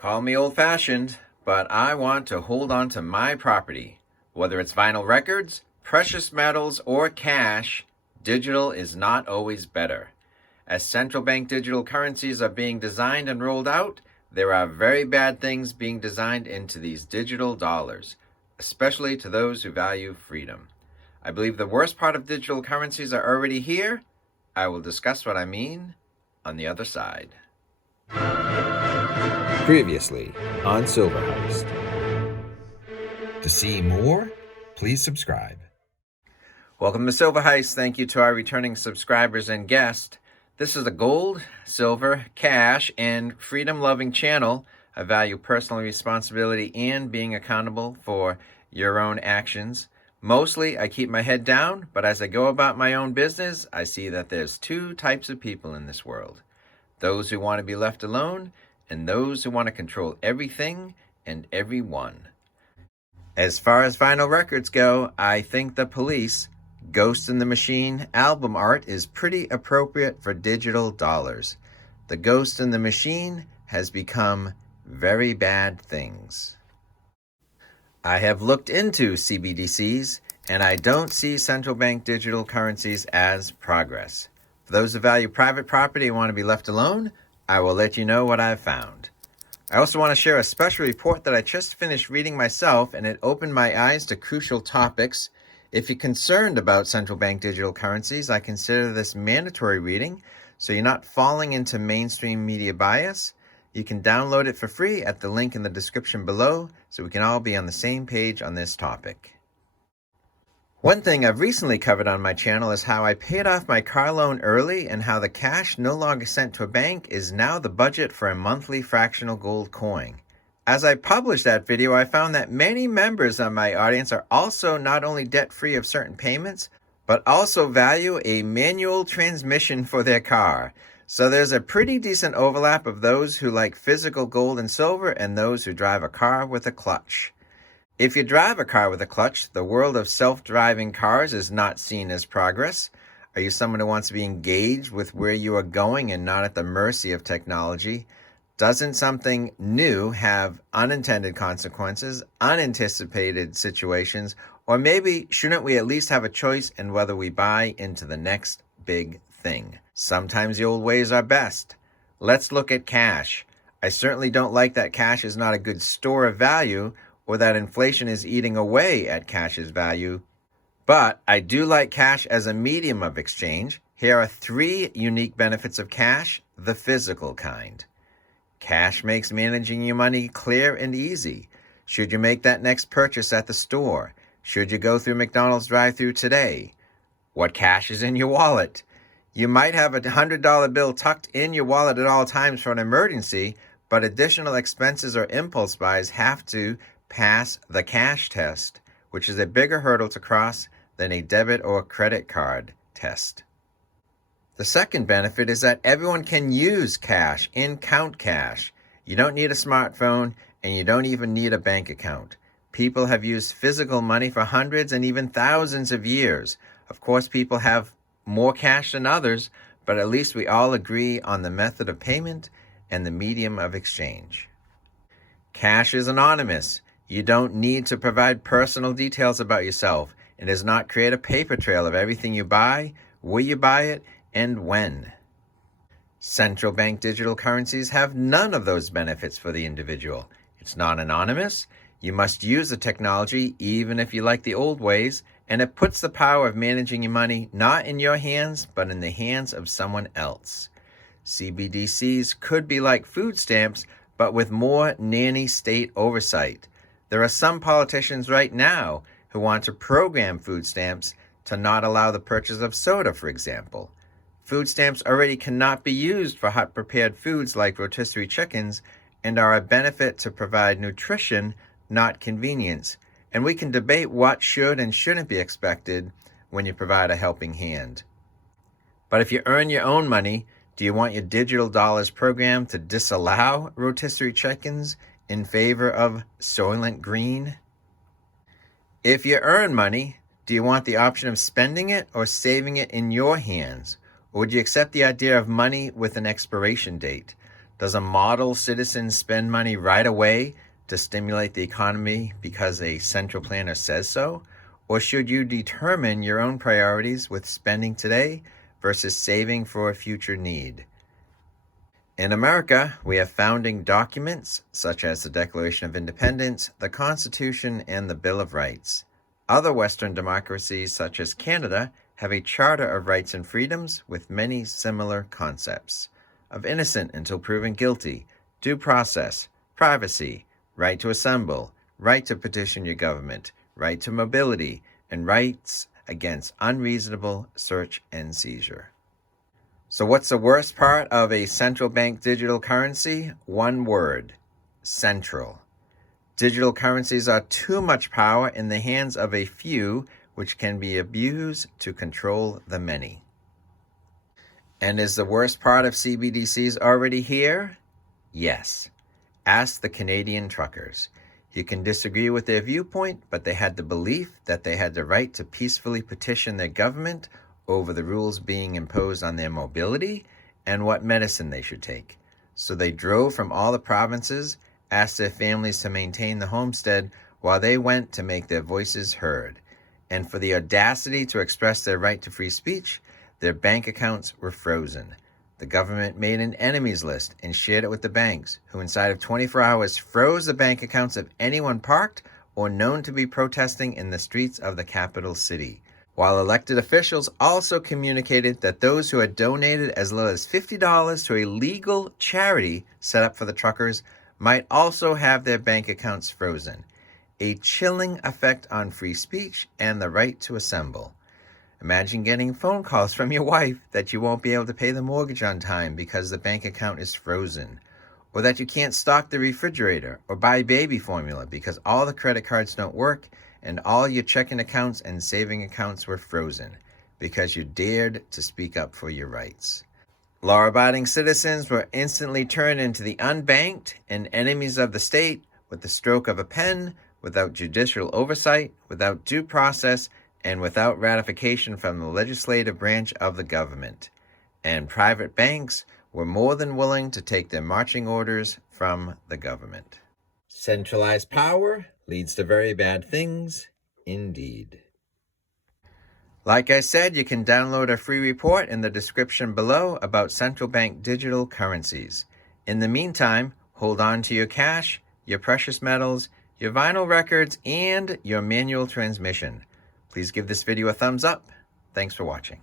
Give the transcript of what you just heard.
Call me old-fashioned, but I want to hold on to my property. Whether it's vinyl records, precious metals, or cash, digital is not always better. As central bank digital currencies are being designed and rolled out, there are very bad things being designed into these digital dollars, especially to those who value freedom. I believe the worst part of digital currencies are already here. I will discuss what I mean on the other side. Previously on Silver Heist. To see more, please subscribe. Welcome to Silver Heist. Thank you to our returning subscribers and guests. This is a gold, silver, cash, and freedom-loving channel. I value personal responsibility and being accountable for your own actions. Mostly, I keep my head down, but as I go about my own business, I see that there's two types of people in this world. Those who want to be left alone, and those who want to control everything and everyone. As far as vinyl records go, I think the Police, Ghost in the Machine album art is pretty appropriate for digital dollars. The Ghost in the Machine has become very bad things. I have looked into CBDC'S, and I don't see central bank digital currencies as progress. For those who value private property and want to be left alone, I will let you know what I've found. I also want to share a special report that I just finished reading myself, and it opened my eyes to crucial topics. If you're concerned about central bank digital currencies, I consider this mandatory reading, so you're not falling into mainstream media bias. You can download it for free at the link in the description below, so we can all be on the same page on this topic. One thing I've recently covered on my channel is how I paid off my car loan early and how the cash no longer sent to a bank is now the budget for a monthly fractional gold coin. As I published that video, I found that many members of my audience are also not only debt-free of certain payments, but also value a manual transmission for their car. So there's a pretty decent overlap of those who like physical gold and silver and those who drive a car with a clutch. If you drive a car with a clutch, the world of self-driving cars is not seen as progress. Are you someone who wants to be engaged with where you are going and not at the mercy of technology? Doesn't something new have unintended consequences, unanticipated situations, or maybe shouldn't we at least have a choice in whether we buy into the next big thing? Sometimes the old ways are best. Let's look at cash. I certainly don't like that cash is not a good store of value or that inflation is eating away at cash's value, but I do like cash as a medium of exchange. Here are 3 unique benefits of cash, the physical kind. Cash makes managing your money clear and easy. Should you make that next purchase at the store? Should you go through McDonald's drive-thru today? What cash is in your wallet? You might have a $100 bill tucked in your wallet at all times for an emergency, but additional expenses or impulse buys have to pass the cash test, which is a bigger hurdle to cross than a debit or credit card test. The second benefit is that everyone can use cash and count cash. You don't need a smartphone, and you don't even need a bank account. People have used physical money for hundreds and even thousands of years. Of course, people have more cash than others, but at least we all agree on the method of payment and the medium of exchange. Cash is anonymous. You don't need to provide personal details about yourself. It does not create a paper trail of everything you buy, where you buy it, and when. Central bank digital currencies have none of those benefits for the individual. It's not anonymous. You must use the technology even if you like the old ways, and it puts the power of managing your money not in your hands, but in the hands of someone else. CBDCs could be like food stamps, but with more nanny state oversight. There are some politicians right now who want to program food stamps to not allow the purchase of soda, for example. Food stamps already cannot be used for hot-prepared foods like rotisserie chickens and are a benefit to provide nutrition, not convenience. And we can debate what should and shouldn't be expected when you provide a helping hand. But if you earn your own money, do you want your digital dollars program to disallow rotisserie chickens in favor of Soylent Green? If you earn money, do you want the option of spending it or saving it in your hands? Or would you accept the idea of money with an expiration date? Does a model citizen spend money right away to stimulate the economy because a central planner says so? Or should you determine your own priorities with spending today versus saving for a future need? In America, we have founding documents such as the Declaration of Independence, the Constitution, and the Bill of Rights. Other Western democracies, such as Canada, have a Charter of Rights and Freedoms with many similar concepts of innocent until proven guilty, due process, privacy, right to assemble, right to petition your government, right to mobility, and rights against unreasonable search and seizure. So what's the worst part of a central bank digital currency? One word: central. Digital currencies are too much power in the hands of a few, which can be abused to control the many. And is the worst part of CBDCs already here? Yes. Ask the Canadian truckers. You can disagree with their viewpoint, but they had the belief that they had the right to peacefully petition their government over the rules being imposed on their mobility and what medicine they should take. So they drove from all the provinces, asked their families to maintain the homestead while they went to make their voices heard. And for the audacity to express their right to free speech, their bank accounts were frozen. The government made an enemies list and shared it with the banks, who inside of 24 hours froze the bank accounts of anyone parked or known to be protesting in the streets of the capital city. While elected officials also communicated that those who had donated as little as $50 to a legal charity set up for the truckers might also have their bank accounts frozen. A chilling effect on free speech and the right to assemble. Imagine getting phone calls from your wife that you won't be able to pay the mortgage on time because the bank account is frozen, or that you can't stock the refrigerator or buy baby formula because all the credit cards don't work and all your checking accounts and saving accounts were frozen because you dared to speak up for your rights. Law-abiding citizens were instantly turned into the unbanked and enemies of the state with the stroke of a pen, without judicial oversight, without due process, and without ratification from the legislative branch of the government. And private banks were more than willing to take their marching orders from the government. Centralized power leads to very bad things indeed. Like I said, you can download a free report in the description below about central bank digital currencies. In the meantime, hold on to your cash, your precious metals, your vinyl records, and your manual transmission. Please give this video a thumbs up. Thanks for watching.